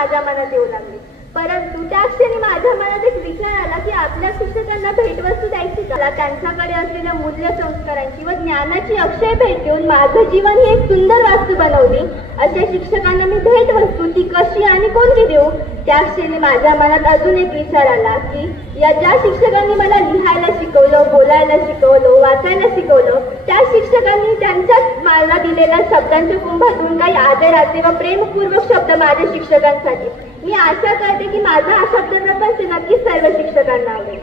माझ्या मनात येऊ लागले. परंतु त्याच क्षणी माझ्या मनात एक विचार आला की आपल्या शिक्षकांना भेटवस्तू द्यायची का. त्यांच्याकडे असलेल्या मूल्य संस्कारांची व ज्ञानाची अक्षय भेट देऊन माझं जीवन ही एक सुंदर वास्तू बनवली. अशा शिक्षकांना मी भेटवस्तू ती कशी आणि कोणती देऊ. त्या क्षणी माझ्या मनात अजून एक विचार आला की या ज्या शिक्षकांनी मला लिहायला शिकवलं, बोलायला शिकवलं, वाचायला शिकवलं, त्या शिक्षकांनी त्यांच्याच मला दिलेल्या शब्दांच्या कुंभातून काही आदराचे व प्रेमपूर्वक शब्द माझ्या शिक्षकांसाठी. मी आशा करते की माझा हा शब्दप्रपंच नक्कीच सर्व शिक्षकांना आवडेल.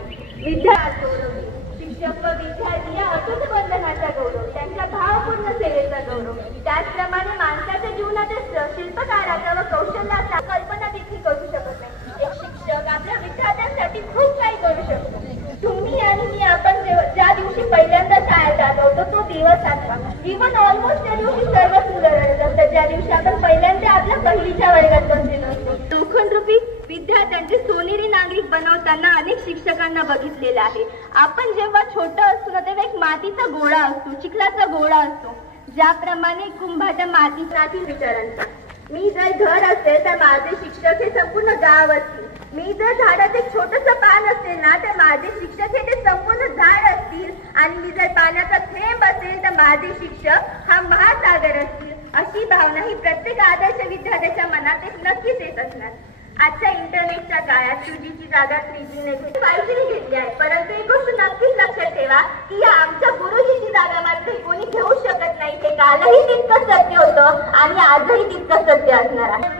शिक्षक व विद्यार्थी या अतूट बंधनाचा गौरव, त्यांच्या भावपूर्ण सेवेचा गौरव. त्याचप्रमाणे माणसाच्या जीवनात शिल्पकाराचा व कौशल्याचा कल्पना देखील करू शकत नाही. एक शिक्षक आपल्या विद्यार्थ्यांसाठी खूप काही करू शकतो. तुम्ही आणि मी आपण ज्या दिवशी पहिल्यांदा शाळेत जात होतो तो दिवस आठवा. इव्हन ऑलमोस्ट त्या दिवशी सर्व सुंदर असतं ज्या दिवशी आपण पहिल्यांदा आपल्या पहिलीच्या वर्गात बसलेलो असतो. लोखंडरूपी विद्यार्थ्यांचे सोनेरी नागरिक बनवताना अनेक शिक्षकांना बघितलेले आहे. आपण जेव्हा छोटं असतो ना तेव्हा एक मातीचा गोळा असतो, चिखलाचा गोळा असतो. ज्याप्रमाणे कुंभाच्या मातीतील विचारांचा. मी जर घर असेल तर माझे शिक्षक हे संपूर्ण गाव असतील. मी जर झाडात एक छोटस पान असेल ना तर माझे शिक्षक हे ते संपूर्ण झाड असतील. आणि मी जर पाण्याचा थेंब असेल तर माझे शिक्षक हा महासागर असतील. अशी भावना ही प्रत्येक आदर्श विद्यार्थ्याच्या मनात एक नक्कीच येत असणार. आजच्या इंटरनेटच्या काळात 2G ची जागा 3G ने 5G ने घेतली आहे. परंतु एक गोष्ट नक्कीच लक्षात ठेवा की या आमच्या गुरुजीची जागा मात्र कोणी घेऊ शकत नाही. ते कालही तितकंच सत्य होतं आणि आजही तितकंच सत्य असणार आहे.